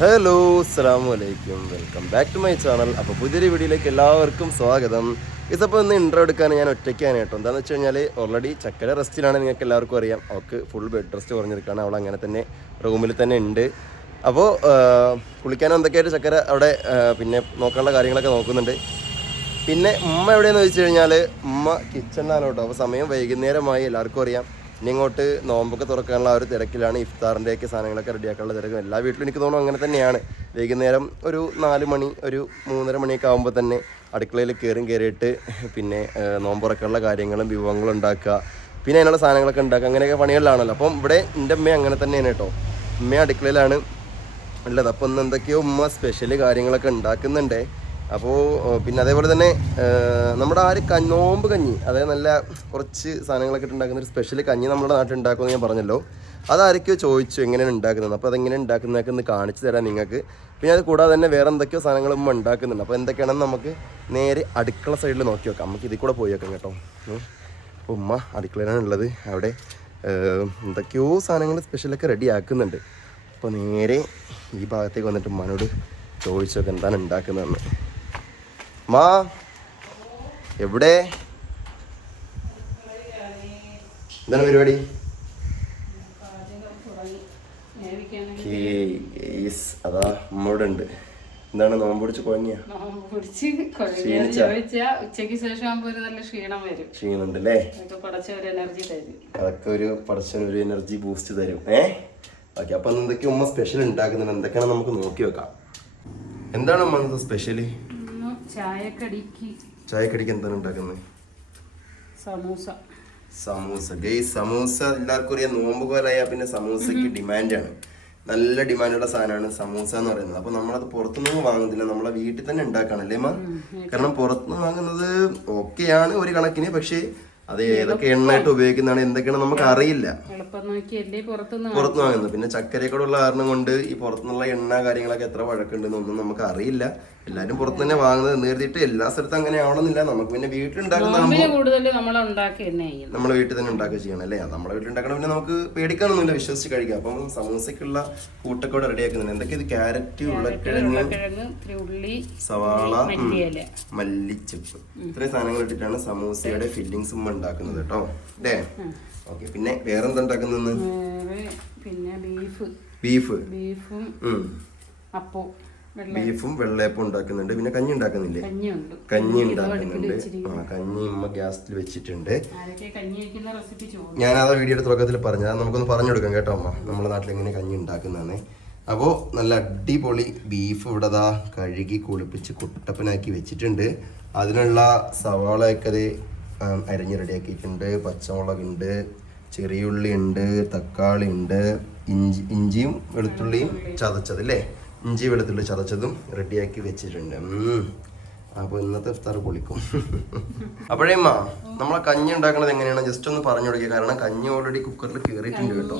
Hello അലൈക്കും welcome back to my channel അപ്പോൾ പുതിയൊരു വീഡിയോയിലേക്ക് എല്ലാവർക്കും സ്വാഗതം. ഇതപ്പോൾ ഒന്ന് ഇൻട്രോ എടുക്കാൻ ഞാൻ ഒറ്റയ്ക്കാണ് കേട്ടോ. എന്താണെന്ന് വെച്ച് കഴിഞ്ഞാൽ ഓൾറെഡി ചക്കര റെസ്റ്റിലാണ് നിങ്ങൾക്ക് എല്ലാവർക്കും അറിയാം. അവൾക്ക് ഫുൾ ബെഡ് റെസ്റ്റ് കുറഞ്ഞിരിക്കുകയാണ്. അവൾ അങ്ങനെ തന്നെ റൂമിൽ തന്നെ ഉണ്ട്. അപ്പോൾ കുളിക്കാൻ എന്തൊക്കെയായിട്ട് ചക്കര അവിടെ പിന്നെ നോക്കാനുള്ള കാര്യങ്ങളൊക്കെ നോക്കുന്നുണ്ട്. പിന്നെ ഉമ്മ എവിടെയെന്ന് വെച്ച് കഴിഞ്ഞാൽ ഉമ്മ കിച്ചണിലാണ് കേട്ടോ. അപ്പോൾ സമയം വൈകുന്നേരമായി. എല്ലാവർക്കും അറിയാം. ഇനി ഇങ്ങോട്ട് നോമ്പൊക്കെ തുറക്കാനുള്ള ആ ഒരു തിരക്കിലാണ് ഇഫ്താറിന്റെയൊക്കെ സാധനങ്ങളൊക്കെ റെഡിയാക്കാനുള്ള തിരക്കും. എല്ലാ വീട്ടിലും എനിക്ക് തോന്നുന്നു അങ്ങനെ തന്നെയാണ്. വൈകുന്നേരം ഒരു നാല് മണി ഒരു മൂന്നര മണിയൊക്കെ ആകുമ്പോൾ തന്നെ അടുക്കളയിൽ കയറും കയറിയിട്ട് പിന്നെ നോമ്പുറക്കാനുള്ള കാര്യങ്ങളും വിഭവങ്ങളും ഉണ്ടാക്കുക. പിന്നെ അതിനുള്ള സാധനങ്ങളൊക്കെ ഉണ്ടാക്കുക. അങ്ങനെയൊക്കെ പണികളിലാണല്ലോ. അപ്പം ഇവിടെ എന്റെ അമ്മ അങ്ങനെ തന്നെയാണ് കേട്ടോ. അമ്മ അടുക്കളയിലാണ് ഉള്ളത്. അപ്പോൾ ഇന്ന് എന്തൊക്കെയോ ഉമ്മ സ്പെഷ്യൽ കാര്യങ്ങളൊക്കെ ഉണ്ടാക്കുന്നുണ്ട്. അപ്പോൾ പിന്നെ അതേപോലെ തന്നെ നമ്മുടെ ആ ഒരു നോമ്പ് കഞ്ഞി അതായത് നല്ല കുറച്ച് സാധനങ്ങളൊക്കെ ഉണ്ടാക്കുന്ന ഒരു സ്പെഷ്യൽ കഞ്ഞി നമ്മുടെ നാട്ടിൽ ഉണ്ടാക്കുമെന്ന് ഞാൻ പറഞ്ഞല്ലോ. അതാരൊക്കെയോ ചോദിച്ചു എങ്ങനെയാണ് ഉണ്ടാക്കുന്നത്. അപ്പോൾ അതെങ്ങനെ ഉണ്ടാക്കുന്നതൊക്കെ ഒന്ന് കാണിച്ചു തരാം നിങ്ങൾക്ക്. പിന്നെ അത് കൂടാതെ തന്നെ വേറെ എന്തൊക്കെയോ സാധനങ്ങൾ ഉമ്മ ഉണ്ടാക്കുന്നുണ്ട്. അപ്പോൾ എന്തൊക്കെയാണെന്ന് നമുക്ക് നേരെ അടുക്കള സൈഡിൽ നോക്കി നോക്കാം നമുക്ക് ഇതിൽ കൂടെ പോയി നോക്കാം കേട്ടോ. അപ്പോൾ ഉമ്മ അടുക്കളയിലാണ് ഉള്ളത്. അവിടെ എന്തൊക്കെയോ സാധനങ്ങൾ സ്പെഷ്യലൊക്കെ റെഡി ആക്കുന്നുണ്ട്. അപ്പോൾ നേരെ ഈ ഭാഗത്തേക്ക് വന്നിട്ട് ഉമ്മനോട് ചോദിച്ചൊക്കെ എന്താണ് ഉണ്ടാക്കുന്നതെന്ന്. മാ എവിടെ? എന്താണ് പരിപാടി? അതാ ഉമ്മയോട് ഉണ്ട് എന്താണ് നോമ്പ് പിടിച്ച് കുഴഞ്ഞാ ഉച്ചയ്ക്ക് ശേഷം നല്ല ക്ഷീണം വരും. ക്ഷീണുണ്ട് അല്ലേ എനർജി തരും. അതൊക്കെ ഒരു ഒരു എനർജി ബൂസ്റ്റ് തരും. ഏ? ഓക്കെ അപ്പൊ എന്തൊക്കെയാ എന്തൊക്കെ ഉമ്മ സ്പെഷ്യൽ ഉണ്ടാക്കുന്നുണ്ട് എന്തൊക്കെയാണ് നമുക്ക് നോക്കി വെക്കാം. എന്താണ് ഉമ്മ സ്പെഷ്യലി ചായക്കടിക്ക്. ചായക്കടിക്ക് എന്താണ് ഉണ്ടാക്കുന്നത്? സമൂസ. സമൂസ. എല്ലാവർക്കും അറിയാം. നോമ്പ് പോലായ പിന്നെ സമൂസക്ക് ഡിമാൻഡാണ്. നല്ല ഡിമാൻഡുള്ള സാധനമാണ് സമൂസ എന്ന് പറയുന്നത്. അപ്പൊ നമ്മളത് പുറത്തുനിന്ന് വാങ്ങുന്നില്ല. നമ്മളെ വീട്ടിൽ തന്നെ ഉണ്ടാക്കണം അല്ലേ മാ കാരണം പുറത്തുനിന്ന് വാങ്ങുന്നത് ഓക്കെയാണ് ഒരു കണക്കിന്. പക്ഷേ അത് ഏതൊക്കെ എണ്ണയായിട്ട് ഉപയോഗിക്കുന്നതാണ് എന്തൊക്കെയാണ് നമുക്ക് അറിയില്ല. പുറത്തു വാങ്ങുന്നത്. പിന്നെ ചക്കരയൊക്കെ ഉള്ള കാരണം കൊണ്ട് ഈ പുറത്തുനിന്നുള്ള എണ്ണ കാര്യങ്ങളൊക്കെ എത്ര വഴക്കുണ്ടെന്നൊന്നും നമുക്ക് അറിയില്ല. എല്ലാരും പുറത്തു തന്നെ വാങ്ങുന്നത് എന്ന് കരുതിയിട്ട് എല്ലാ സ്ഥലത്തും അങ്ങനെ ആവണമെന്നില്ല. നമുക്ക് പിന്നെ വീട്ടിലുണ്ടാക്കുന്ന നമ്മൾ വീട്ടിൽ തന്നെ ഉണ്ടാക്കുക ചെയ്യണം അല്ലേ? നമ്മളെ വീട്ടിൽ ഉണ്ടാക്കണം പിന്നെ നമുക്ക് പേടിക്കാനൊന്നുമില്ല വിശ്വസിച്ച് കഴിക്കാം. അപ്പം സമൂസക്കുള്ള കൂട്ടൊക്കെ ഇവിടെ റെഡിയാക്കുന്നുണ്ട്. എന്തൊക്കെ ഇത്? ക്യാരറ്റ് ഉരുളക്കിഴങ്ങ് ഉരുളക്കിഴങ്ങ് ഇത്തിരി ഉള്ളി സവാള മല്ലിച്ചപ്പ്. ഇത്രയും സാധനങ്ങൾ ഇട്ടിട്ടാണ് സമൂസയുടെ ഫില്ലിങ്സ് ഉണ്ടാക്കുന്നത് കേട്ടോ. അല്ലേ? ഓക്കെ പിന്നെ വേറെ എന്താ ഉണ്ടാക്കുന്നത് പിന്നെ ബീഫ്. ബീഫ്. ബീഫും ഉം. ബീഫും വെള്ളയപ്പം ഉണ്ടാക്കുന്നുണ്ട്. പിന്നെ കഞ്ഞി ഉണ്ടാക്കുന്നില്ലേ? കഞ്ഞി ഉണ്ടാക്കുന്നുണ്ട്. ആ കഞ്ഞി ഉമ്മ ഗ്യാസിൽ വെച്ചിട്ടുണ്ട്. ആരൊക്കെ വീഡിയോ തുടക്കത്തിൽ പറഞ്ഞു അത് നമുക്കൊന്ന് പറഞ്ഞു കൊടുക്കാം കേട്ടോ അമ്മ. നമ്മുടെ നാട്ടിൽ എങ്ങനെ കഞ്ഞി ഉണ്ടാക്കുന്നതാണ് അപ്പോൾ നല്ല അടിപൊളി ബീഫ് ഇവിടെ ദാ കഴുകി കുളിപ്പിച്ച് കുട്ടപ്പനാക്കി വെച്ചിട്ടുണ്ട്. അതിനുള്ള സവാളയൊക്കെ അരിഞ്ഞ് റെഡിയാക്കിയിട്ടുണ്ട് പച്ചമുളക് ഉണ്ട് ചെറിയുള്ളി ഉണ്ട് തക്കാളി ഉണ്ട് ഇഞ്ചി ഇഞ്ചിയും വെളുത്തുള്ളിയും ചതച്ചത് അല്ലേ ഇഞ്ചി വെളുത്തുള്ളി ചതച്ചതും റെഡിയാക്കി വെച്ചിട്ടുണ്ട്. അപ്പോൾ ഇന്നത്തെ ഇഫ്താർ പൊളിക്കും. അപ്പോഴേ അമ്മ നമ്മളെ കഞ്ഞി ഉണ്ടാക്കുന്നത് എങ്ങനെയാണ്? ജസ്റ്റ് ഒന്ന് പറഞ്ഞു കൊടുക്കുക കാരണം കഞ്ഞി ഓൾറെഡി കുക്കറിൽ കയറിയിട്ടുണ്ട് കേട്ടോ.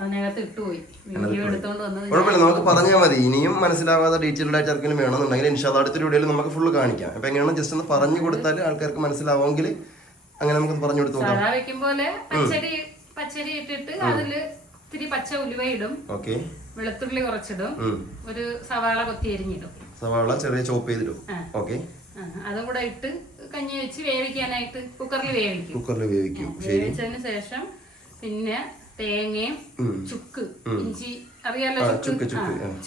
അതിനകത്ത് ഇട്ടുപോയി വീഡിയോ എടുത്തോണ്ട് വന്നത് കുഴപ്പമില്ല നമുക്ക് പറഞ്ഞാൽ മതി. ഇനിയും മനസ്സിലാവാതെ ഡീറ്റെയിൽഡ് ആയിട്ട് ആർക്കെങ്കിലും വേണമെന്നുണ്ടെങ്കിൽ ഇൻഷാദ് അടുത്ത വീഡിയോയിൽ നമുക്ക് ഫുള്ള് കാണിക്കാം. അപ്പൊ എങ്ങനെയാണ് ജസ്റ്റ് ഒന്ന് പറഞ്ഞു കൊടുത്താൽ ആൾക്കാർക്ക് മനസ്സിലാവുമെങ്കിൽ അങ്ങനെ നമുക്ക് പറഞ്ഞു കൊടുത്തു നോക്കാം. സാധാ വെക്കും പോലെ പച്ചരി പച്ചരി ഇട്ടിട്ട് അതിൽ ഇത്തിരി പച്ച ഉലുവ ഇടും. ഓക്കെ. വെളുത്തുള്ളി കുറച്ചിടും. ഒരു സവാള കൊത്തി അരിഞ്ഞിടും. സവാള ചെറിയ ചോപ്പ് ചെയ്തിടും. ഓക്കെ. അതും കൂടെ ഇട്ട് കഞ്ഞി വെച്ച് വേവിക്കാനായിട്ട് കുക്കറിൽ വേവിക്കും. കുക്കറിൽ വേവിക്കും. വേവിച്ചതിന് ശേഷം പിന്നെ തേങ്ങയും ചുക്ക് ഇഞ്ചി അറിയാലോ ചുക്ക്,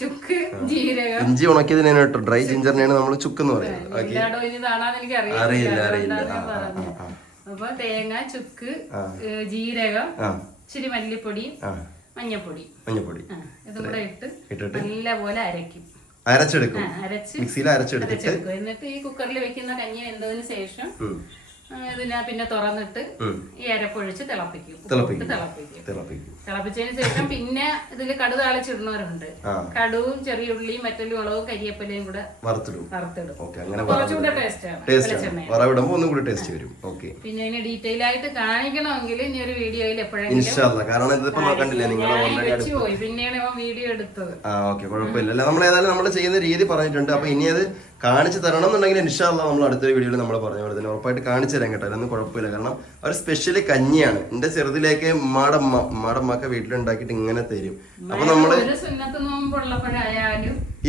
ചുക്ക് ജീരകം. ഇഞ്ചി ഉണക്കിയതിനാണ് കേട്ടോ. ഡ്രൈ ജിഞ്ചറിനെയാണ് നമ്മൾ ചുക്ക് എന്ന് പറയുന്നത്. അറിയില്ല, അറിയില്ല. അപ്പൊ തേങ്ങ ചുക്ക് ജീരകം ഇച്ചിരി മല്ലിപ്പൊടി മഞ്ഞപ്പൊടി. മഞ്ഞപ്പൊടി. ഇതും കൂടെ ഇട്ട് നല്ലപോലെ അരയ്ക്കും. അരച്ചെടുക്കും. മിക്സിയിൽ അരച്ചെടുക്കും. എന്നിട്ട് ഈ കുക്കറിൽ വെക്കുന്ന കഞ്ഞി വെന്തതിന് ശേഷം ഇതിനെ പിന്നെ തുറന്നിട്ട് ഈ അരപ്പൊഴിച്ച് തിളപ്പിക്കും. തിളപ്പിക്കും. തിളപ്പിക്കും. തിളപ്പിച്ചതിന് ശേഷം പിന്നെ ഇതിൽ കടു താളിച്ചിടുന്നവരുണ്ട്. കടുവും ചെറിയ ഉള്ളിയും മറ്റൊരു മുളകും കരിയപ്പലയും കൂടെ വറുത്തിടും. വറുത്തിടും. കുറച്ചുകൂടെ ടേസ്റ്റ് വരും. ഓക്കെ. പിന്നെ ഇതിന് ഡീറ്റെയിൽ ആയിട്ട് കാണിക്കണമെങ്കിൽ ഇനി ഒരു വീഡിയോയിൽ എപ്പോഴെങ്കിലും കാരണം ഇതിപ്പോ നിങ്ങൾ ഓൾറെഡി പിന്നെയാണ് വീഡിയോ എടുത്തത്. ആ ഓക്കെ കുഴപ്പമില്ല. നമ്മൾ ഏതായാലും നമ്മൾ ചെയ്യുന്ന രീതി പറഞ്ഞിട്ടുണ്ട്. അപ്പൊ ഇനി അത് കാണിച്ചു തരണം എന്നുണ്ടെങ്കിൽ ഇൻഷാല്ല നമ്മൾ അടുത്തൊരു വീഡിയോയിൽ നമ്മൾ പറഞ്ഞ പോലെ തന്നെ ഉറപ്പായിട്ട് കാണിച്ചു തരാൻ കേട്ടോ. അതൊന്നും കുഴപ്പമില്ല. കാരണം അവർ സ്പെഷ്യലി കഞ്ഞിയാണ്. എന്റെ ചെറുതിലേക്ക് ഉമ്മാടെ ഉമ്മക്ക് വീട്ടിലുണ്ടാക്കിയിട്ട് ഇങ്ങനെ തരും. അപ്പൊ നമ്മൾ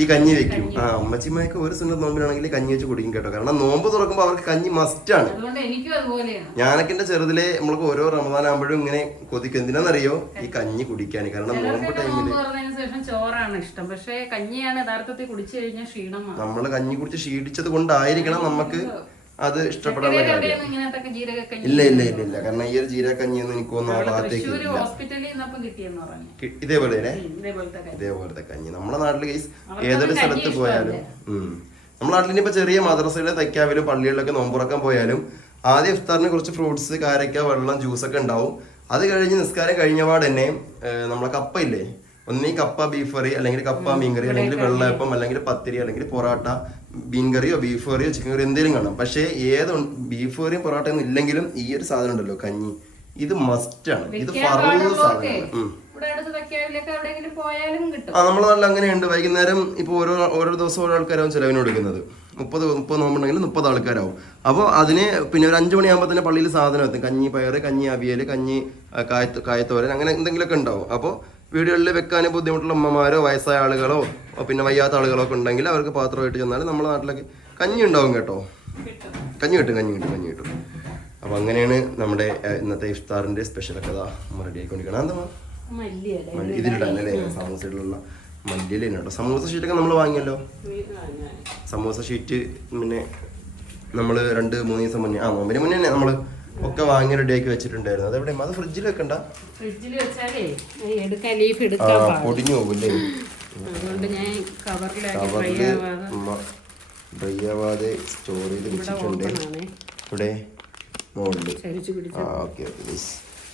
ഈ കഞ്ഞി വെക്കും. ആ അമ്മച്ചിമ്മയൊക്കെ ഒരു സുന്നത്ത് നോമ്പിലാണെങ്കിൽ കഞ്ഞി വെച്ച് കുടിക്കും കേട്ടോ. കാരണം നോമ്പ് തുറക്കുമ്പോൾ അവർക്ക് കഞ്ഞി മസ്റ്റാണ് ഞാനൊക്കെ എന്റെ ചെറുതിലെ നമ്മൾക്ക് ഓരോ റമദാൻ ആകുമ്പോഴും ഇങ്ങനെ കൊതിക്കും. എന്തിനാണെന്നറിയോ ഈ കഞ്ഞി കുടിക്കാൻ കാരണം നോമ്പ് ടൈമിൽ ശേഷം ചോറാണ് ഇഷ്ടം. പക്ഷേ കഞ്ഞിയാണ് യഥാർത്ഥത്തിൽ കുടിച്ചു കഴിഞ്ഞാൽ ക്ഷീണമാണ്. നമ്മൾ കഞ്ഞി കുടിച്ച് ക്ഷീണിച്ചത് കൊണ്ടായിരിക്കണം നമുക്ക് അത് ഇഷ്ടപ്പെടാനുള്ള കാര്യം ഇല്ല ഇല്ല ഇല്ല ഇല്ല. കാരണം ഈ ഒരു ജീരകഞ്ഞിയൊന്നും എനിക്ക് തോന്നുന്നു ആ ഭാഗത്തേക്ക് ഇതേപോലെ ഇതേപോലത്തെ കഞ്ഞി. നമ്മുടെ നാട്ടിൽ കേസ് ഏതൊരു സ്ഥലത്ത് പോയാലും നമ്മുടെ നാട്ടിൽ ഇനിയിപ്പോ ചെറിയ മദ്രസയിലെ തയ്ക്കാവിലും പള്ളികളിലൊക്കെ നോമ്പുറക്കാൻ പോയാലും ആദ്യ ഇഫ്താറിന് കുറച്ച് ഫ്രൂട്ട്സ് കാരക്ക വെള്ളം ജ്യൂസ് ഒക്കെ ഉണ്ടാവും. അത് കഴിഞ്ഞ് നിസ്കാരം കഴിഞ്ഞപാട് തന്നെ നമ്മളെ കപ്പ ഇല്ലേ ഒന്നീ കപ്പ ബീഫ് കറി അല്ലെങ്കിൽ കപ്പ മീൻ കറി അല്ലെങ്കിൽ വെള്ളയപ്പം അല്ലെങ്കിൽ പത്തിരി അല്ലെങ്കിൽ പൊറോട്ട മീൻ കറിയോ ബീഫ് കറിയോ ചിക്കൻ കറിയോ എന്തെങ്കിലും കാണാം. പക്ഷേ ഏത് ബീഫ് കറിയും പൊറോട്ടയും ഒന്നും ഇല്ലെങ്കിലും ഈ ഒരു സാധനം ഉണ്ടല്ലോ കഞ്ഞി. ഇത് മസ്റ്റ് ആണ്. ഇത് പറഞ്ഞ സാധനമാണ്. ആ നമ്മുടെ നാട്ടിൽ അങ്ങനെയുണ്ട്. വൈകുന്നേരം ഇപ്പോൾ ഓരോ ഓരോ ദിവസം ഓരോ ആൾക്കാരാവും ചിലവിന് കൊടുക്കുന്നത്. മുപ്പത് മുപ്പത് നോമ്പുണ്ടെങ്കിൽ മുപ്പത് ആൾക്കാരാവും. അപ്പോൾ അതിന് പിന്നെ ഒരു അഞ്ച് മണിയാകുമ്പോൾ തന്നെ പള്ളിയിൽ സാധനം എത്തും. കഞ്ഞി പയറ് കഞ്ഞി അവിയൽ കഞ്ഞി കായ കായത്ത് കായത്തോരൻ അങ്ങനെ എന്തെങ്കിലുമൊക്കെ ഉണ്ടാവും. അപ്പോൾ വീടുകളിൽ വെക്കാൻ ബുദ്ധിമുട്ടുള്ള അമ്മമാരോ വയസ്സായ ആളുകളോ പിന്നെ വയ്യാത്ത ആളുകളോ ഒക്കെ ഉണ്ടെങ്കിൽ അവർക്ക് പാത്രമായിട്ട് ചെന്നാൽ നമ്മുടെ നാട്ടിലൊക്കെ കഞ്ഞി ഉണ്ടാവും കേട്ടോ. കഞ്ഞി കിട്ടും കഞ്ഞി കിട്ടും കഞ്ഞി കിട്ടും. അപ്പോൾ അങ്ങനെയാണ് നമ്മുടെ ഇന്നത്തെ ഇഫ്താറിന്റെ സ്പെഷ്യൽ കഥ റെഡി ആയിക്കൊണ്ടിരിക്കണം. എന്താ ഇതിലിടാനല്ലേ സമൂസയിലുള്ള മല്ലിയില കേട്ടോ. സമൂസ ഷീറ്റൊക്കെ നമ്മൾ വാങ്ങിയല്ലോ? സമൂസ ഷീറ്റ് പിന്നെ നമ്മൾ രണ്ട് മൂന്ന് ദിവസം മുന്നേ ആ നോമ്പിന് മുന്നേ തന്നെ നമ്മൾ ഒക്കെ വാങ്ങി റെഡിയാക്കി വെച്ചിട്ടുണ്ടായിരുന്നു. അതെവിടെ? അത് ഫ്രിഡ്ജിൽ വെക്കണ്ട. ഫ്രിഡ്ജിൽ വെച്ചാലേ അത് എടുക്കാൻ ലീഫ് എടുക്കാൻ പൊടിഞ്ഞു പോകില്ലേ അതുകൊണ്ട് ഞാൻ കവറിലാക്കി ഡ്രൈ ആവാതെ സ്റ്റോർ ചെയ്ത് വെച്ചിട്ടുണ്ട്. ഇവിടെ മുകളിൽ ആ ഓക്കെ ഓക്കെ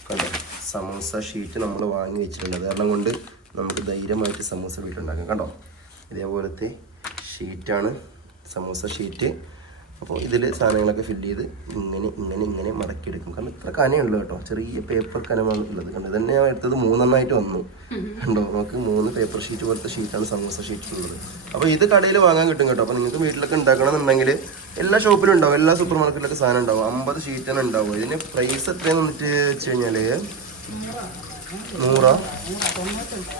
കണ്ടോ? സമൂസ ഷീറ്റ് നമ്മൾ വാങ്ങി വെച്ചിട്ടുണ്ട്. അത് കാരണം കൊണ്ട് നമുക്ക് ധൈര്യമായിട്ട് സമൂസ വീട്ടിലുണ്ടാക്കാം കണ്ടോ? ഇതേപോലത്തെ ഷീറ്റാണ് സമൂസ ഷീറ്റ് അപ്പോൾ ഇതിൽ സാധനങ്ങളൊക്കെ ഫില്ല് ചെയ്ത് ഇങ്ങനെ ഇങ്ങനെ ഇങ്ങനെ മടക്കിയെടുക്കും. കാരണം ഇത്ര കനയുള്ളൂ കേട്ടോ. ചെറിയ പേപ്പർ കനമാണ് ഉള്ളത്. കണ്ടത് ഇതന്നെ ഞാൻ എടുത്തത് മൂന്നെണ്ണമായിട്ട് വന്നു. കണ്ടോ? നമുക്ക് മൂന്ന് പേപ്പർ ഷീറ്റ് പോലത്തെ ഷീറ്റാണ് സമൂസ ഷീറ്റ് ഉള്ളത്. അപ്പോൾ ഇത് കടയിൽ വാങ്ങാൻ കിട്ടും കേട്ടോ. അപ്പോൾ നിങ്ങൾക്ക് വീട്ടിലൊക്കെ ഉണ്ടാക്കണമെന്നുണ്ടെങ്കിൽ എല്ലാ ഷോപ്പിലും ഉണ്ടാവും. എല്ലാ സൂപ്പർ മാർക്കറ്റിലൊക്കെ സാധനം ഉണ്ടാവും. അമ്പത് ഷീറ്റ് തന്നെ ഉണ്ടാവും ഇതിന് പ്രൈസ് എത്രയാന്ന് വന്നിട്ട് വെച്ച് കഴിഞ്ഞാൽ നൂറാ?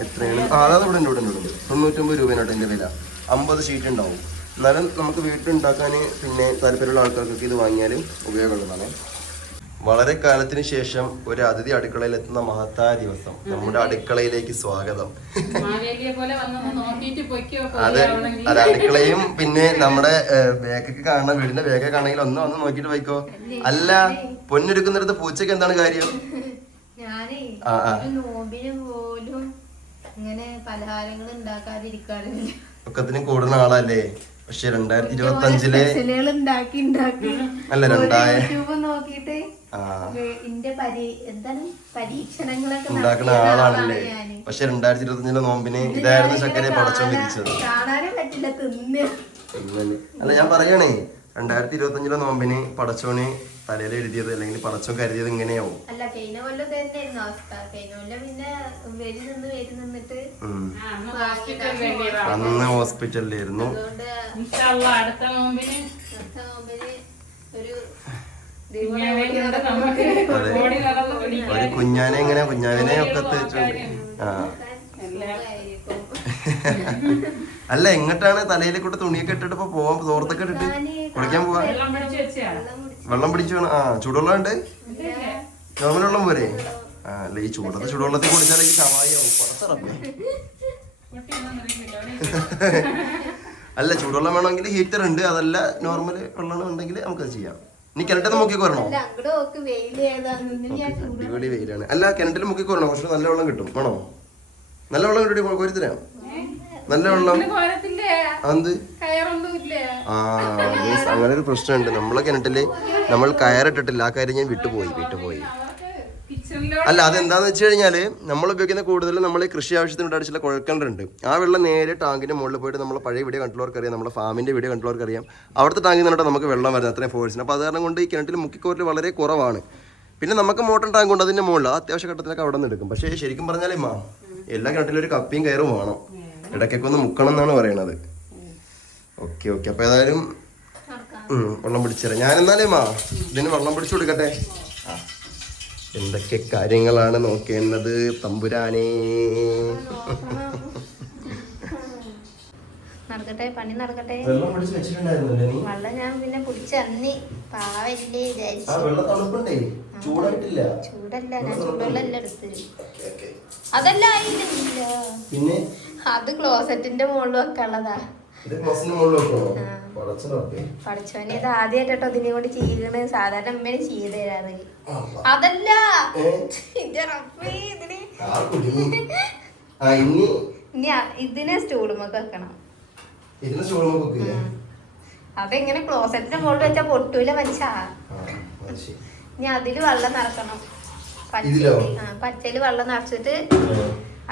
എത്രയാണ്? ആ അതാണ് ഇവിടെ ഉണ്ട് ഇവിടെ ഉണ്ട് ഉണ്ട്. തൊണ്ണൂറ്റൊമ്പത് രൂപയാണ് കേട്ടോ ഇതിന്റെ വില. അമ്പത് ഷീറ്റ് ഉണ്ടാവും. എന്നാലും നമുക്ക് വീട്ടിലുണ്ടാക്കാൻ പിന്നെ താല്പര്യമുള്ള ആൾക്കാർക്കൊക്കെ ഇത് വാങ്ങിയാലും ഉപയോഗമുള്ളതാണ്. വളരെ കാലത്തിന് ശേഷം ഒരു അതിഥി അടുക്കളയിൽ എത്തുന്ന മഹത്തായ ദിവസം. നമ്മുടെ അടുക്കളയിലേക്ക് സ്വാഗതം. അതെ പോലെ വന്നൊന്ന് നോക്കിയിട്ട് പൊയ്ക്കോ അതെ. അടുക്കളയും പിന്നെ നമ്മുടെ ബേക്കൊക്കെ കാണണം വീടിന്റെ ബേക്കൊക്കെ ആണെങ്കിൽ ഒന്ന് വന്ന് നോക്കിയിട്ട് പോയിക്കോ. അല്ല? പൊന്നൊരുക്കുന്നിടത്ത് പൂച്ചയ്ക്ക് എന്താണ് കാര്യം? ആ, ആ. ഇങ്ങനെ പലഹാരങ്ങൾ ഉണ്ടാക്കാതിരിക്കാറില്ല. ഒക്കത്തിനും കൂടുന്ന ആളല്ലേ? പക്ഷെ രണ്ടായിരത്തി ഇരുപത്തി അഞ്ചിലെ അല്ല ഒരു രണ്ടായ യൂട്യൂബ് നോക്കിയിട്ട് ആ. ഇന്റെ പരി എന്താണ്? പരീക്ഷണങ്ങളൊക്കെ ഉണ്ടാക്കുന്ന നടത്തിയ ആളാണല്ലേ. പക്ഷെ രണ്ടായിരത്തി ഇരുപത്തി അഞ്ചിലെ നോമ്പിന് ഇതായിരുന്നു ചക്കരയെ പടച്ചോണ്ടിരിച്ചത്. അല്ല ഞാൻ പറയണേ രണ്ടായിരത്തി ഇരുപത്തിയഞ്ചിലെ നോമ്പിന് പടച്ചോന് തലയിൽ എഴുതിയത് അല്ലെങ്കിൽ പടച്ചോൻ കരുതിയത് ഇങ്ങനെയാവും. അല്ല കഴിഞ്ഞ കൊല്ലം തന്നെയായിരുന്നു അവസ്ഥ. കഴിഞ്ഞ കൊല്ലം പിന്നെ വരി നിന്ന് വരി നിന്നിട്ട് ഉം. അന്ന് ഹോസ്പിറ്റലിലായിരുന്നു. അടുത്ത നോമ്പിന് അടുത്ത നോമ്പിന് ഒരു കുഞ്ഞാനെ എങ്ങനെ കുഞ്ഞാവിനെ ഒക്കെ അല്ല എങ്ങോട്ടാണ് തലയിൽ കൂടെ തുണിയൊക്കെ ഇട്ടിട്ട് ഇപ്പൊ പോവാൻ തോർത്തൊക്കെ ഇട്ടിട്ട്? കുളിക്കാൻ പോവാ? വെള്ളം പിടിച്ച് വെള്ളം പിടിച്ചു വേണം. ആ ചൂടുവെള്ളം ഉണ്ട് നോർമൽ വെള്ളം പോരെ? ആ അല്ല ഈ ചൂടത്തെ ചൂടുവെള്ളത്തിൽ കുടിച്ചാൽ ഈ ശവായി ആവും. അല്ല ചൂടുവെള്ളം വേണമെങ്കിൽ ഹീറ്റർ ഉണ്ട്. അതല്ല നോർമൽ വെള്ളം ഉണ്ടെങ്കിൽ നമുക്കത് ചെയ്യാം. നീ കിണറ്റിൽ മുക്കി കോരണോ? അടിപൊളി വെയിലാണ്. അല്ല കിണറ്റിൽ മുക്കി കോരണോ? കുറച്ച് നല്ല വെള്ളം കിട്ടും. വേണോ? നല്ല വെള്ളം കിട്ടി കോരിത്തരാം? നല്ല വെള്ളം. അത് അങ്ങനെ ഒരു പ്രശ്നമുണ്ട്. നമ്മളെ കിണറ്റിൽ നമ്മൾ കയറിട്ടിട്ടില്ല. ആ കാര്യം ഞാൻ വിട്ടുപോയി വിട്ടുപോയി. അല്ല അതെന്താന്ന് വെച്ച് കഴിഞ്ഞാൽ നമ്മൾ ഉപയോഗിക്കുന്ന കൂടുതൽ നമ്മൾ കൃഷി ആവശ്യത്തിന് അടിച്ചുള്ള കുഴൽക്കിണറുണ്ട്. ആ വെള്ളം നേരെ ടാങ്കിന്റെ മുകളിൽ പോയിട്ട് നമ്മൾ പഴയ വീഡിയോ കണ്ടുള്ളവർക്ക് അറിയാം നമ്മുടെ ഫാമിന്റെ വീഡിയോ കണ്ടുള്ളവർക്ക് അറിയാം. അവിടുത്തെ ടാങ്കിൽ നിന്നിട്ട് നമുക്ക് വെള്ളം വരുന്നത് അത്രയും ഫോഴ്സിന് അപ്പോൾ അത് കാരണം കൊണ്ട് ഈ കിണറ്റിൽ മുക്കിക്കോരൽ വളരെ കുറവാണ്. പിന്നെ നമുക്ക് മോട്ടർ ടാങ്ക് ഉണ്ട് അതിന്റെ മുകളിൽ അത്യാവശ്യ ഘട്ടത്തിലൊക്കെ അവിടെ നിന്ന് എടുക്കും. പക്ഷേ ശരിക്കും പറഞ്ഞാലേ മാ എല്ലാ കിണറ്റിലും ഒരു കപ്പിയും കയറും വേണം. ഇടയ്ക്കൊക്കെ ഒന്ന് മുക്കണം എന്നാണ് പറയണത്. Okay okay. അപ്പോൾ ഏതായാലും വെള്ളം പിടിച്ചുതരാം ഞാൻ എന്നാലേ മാ ഇതിന് വെള്ളം പിടിച്ചു കൊടുക്കട്ടെ. എന്തൊക്കെ കാര്യങ്ങളാണ് നോക്കേണ്ടത് തമ്പുരാനെ. നടക്കട്ടെ പണി നടക്കട്ടെ. വെള്ളം ഞാൻ പിന്നെ കുടിച്ചന്നി പാവല്ലേ ചൂടല്ല ഞാൻ എടുത്ത്. അതല്ല പിന്നെ? അത് ക്ലോസറ്റിന്റെ മുകളിൽ വെക്കാനുള്ളതാ. ഇത് ക്ലോസറ്റിന്റെ മുകളിൽ വെക്കണോ പഠിച്ചോനെ ഇത് ആദ്യമായിട്ടോ ഇതിനെ കൊണ്ട് ചെയ്യണ. സാധാരണ അമ്മേനെ ചെയ്ത് തരാറ്. അതല്ല. ഇതിനെ. സ്റ്റൂളുമൊക്കെ വെക്കണം. അതെങ്ങനെ ക്ലോസറ്റിന്റെ മുകളിൽ വെച്ചാ പൊട്ടൂല മനുഷ്യ. ഇനി അതിൽ വെള്ളം നിറക്കണം? പച്ചയിൽ വെള്ളം നിറച്ചിട്ട്.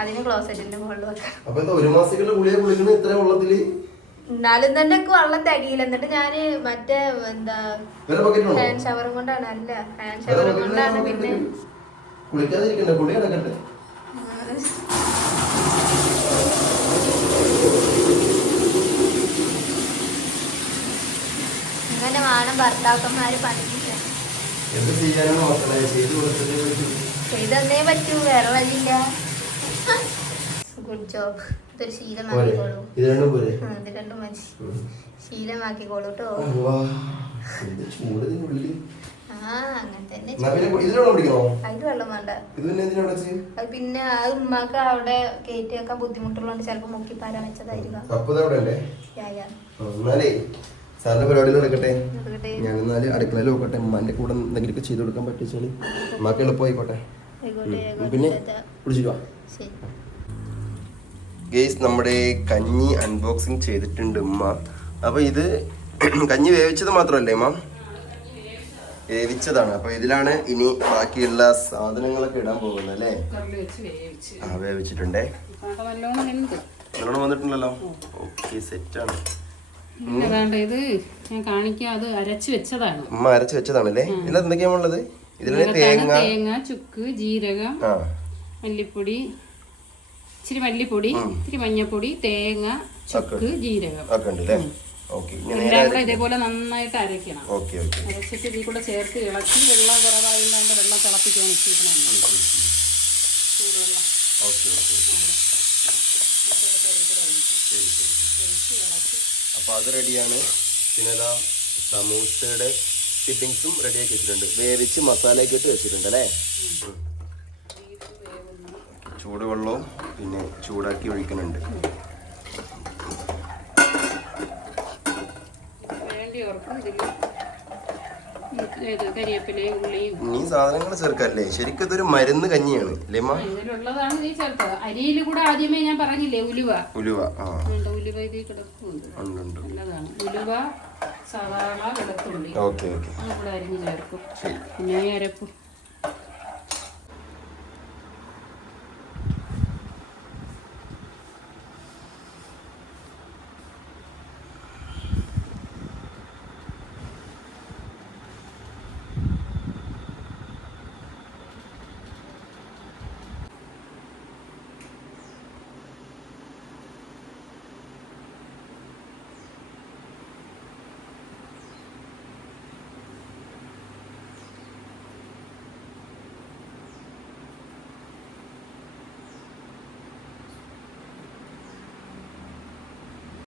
അതിന് ക്ലോസറ്റിന്റെ മുകളിൽ വെക്കാം അപ്പൊ എന്താ ഒരു മാസത്തേക്കുള്ള ഗുളിക കുളിക്കണ ഇത്ര വെള്ളത്തിൽ? എന്നാലും തന്നെ എനിക്ക് വെള്ളം തികയില്ല എന്നിട്ട് ഞാൻ മറ്റേ എന്താ ഹാൻഡ് ഷവറും കൊണ്ടാണ്. അല്ല ഹാൻഡ് ഷവറും കൊണ്ടാണ് പിന്നെ. കുളിക്കാതിരിക്കണ്ടേ? കുളി കിടക്കട്ടെ ഇങ്ങനെ വേണം ഭർത്താക്കന്മാര് പണിക്കാൻ എന്ത് ചെയ്യാനാണ് ചെയ്ത് കൊടുത്തതേ പറ്റൂ ചെയ്തന്നേ പറ്റൂ. വേറെ വഴിയില്ല. ഗുഡ് ജോബ് ഇതൊരു ശീലമാക്കിക്കോളൂ. ഇത് രണ്ടും പോരെ ആ, ഇത് രണ്ടും മതി. ശീലമാക്കിക്കോളൂ കേട്ടോ പിന്നെ അത് ആ ഉമ്മാക്ക് അവിടെ കയറ്റി വെക്കാൻ ബുദ്ധിമുട്ടുള്ളതുകൊണ്ട് ചിലപ്പോ മുക്കി പാരാൻ വെച്ചതായിരിക്കും. സാറിന്റെ പരിപാടിയിൽ നടക്കട്ടെ. ഞാൻ എന്നാൽ അടുക്കളയിൽ നോക്കട്ടെ ഉമ്മാന്റെ കൂടെ എന്തെങ്കിലുമൊക്കെ ചെയ്തു കൊടുക്കാൻ പറ്റിച്ചാൽ ഉമ്മാക്ക് എളുപ്പമായിക്കോട്ടെ. പിന്നെ. കുടിച്ചിട്ട് വാ ഗേസ് നമ്മുടെ കഞ്ഞി അൺബോക്സിങ് ചെയ്തിട്ടുണ്ട് ഉമ്മ. അപ്പൊ ഇത് കഞ്ഞി വേവിച്ചത് മാത്രമല്ലേ ഉമ്മ? വേവിച്ചതാണ്. അപ്പൊ ഇതിലാണ് ഇനി ബാക്കിയുള്ള സാധനങ്ങളൊക്കെ ഇടാൻ പോകുന്നത് അല്ലേ? ആ വേവിച്ചിട്ടുണ്ടേ. നല്ലോണം നല്ലോണം വന്നിട്ടുണ്ടല്ലോ? ഓക്കെ സെറ്റാണ് ഇത് ഞാൻ കാണിക്കാം അത് അരച്ച് വെച്ചതാണ്. ഉമ്മ അരച്ച് വെച്ചതാണല്ലേ? ഇതിൽ എന്തൊക്കെയാ ഇതിനകത്താണ് തേങ്ങ. തേങ്ങ ചുക്ക് ജീരകം മല്ലിപ്പൊടി ഇച്ചിരി മല്ലിപ്പൊടി ഇത്തിരി മഞ്ഞപ്പൊടി തേങ്ങ ചുക്ക് ജീരകം. ഒക്കെ ഉണ്ട് അല്ലേ എല്ലാം കൂടെ ഇതേപോലെ നന്നായിട്ട് അരയ്ക്കണം. അരച്ചിട്ട് ഇതിൽ കൂടെ ചേർത്ത് ഇളക്കി വെള്ളം കുറവായതുകൊണ്ട് അതിന്റെ വെള്ളം തിളപ്പിക്കാൻ വെച്ചിരിക്കണം ചൂടുവെള്ളം. അപ്പോൾ അത് റെഡിയാണ് പിന്നെ സമൂസയുടെ ഫില്ലിങ്സും റെഡിയാക്കി വെച്ചിട്ടുണ്ട്. വേവിച്ച് മസാലയൊക്കെ ഇട്ട് വെച്ചിട്ടുണ്ട് അല്ലേ. ചൂടുവെള്ളവും പിന്നെ ചൂടാക്കി ഒഴിക്കുന്നുണ്ട്. നീ സാധനങ്ങൾ ചേർക്കല്ലേ ശരിക്കും ഇതൊരു മരുന്ന് കഞ്ഞിയാണ് ലെമ ഇതിലുള്ളതാണ് നീ ചേർത്തത്. അരിയിൽ കൂടെ ആദ്യമേ ഞാൻ പറഞ്ഞില്ലേ ഉലുവ. ഉലുവ ആ. ഉലുവ ഇതിൽ കിടക്കുന്നുണ്ട് ഉലുവ സവാള വെളുത്തുള്ളി ഓക്കെ ഓക്കെ. അരിഞ്ഞ് ചേർക്കും. പിന്നെ അരപ്പ്.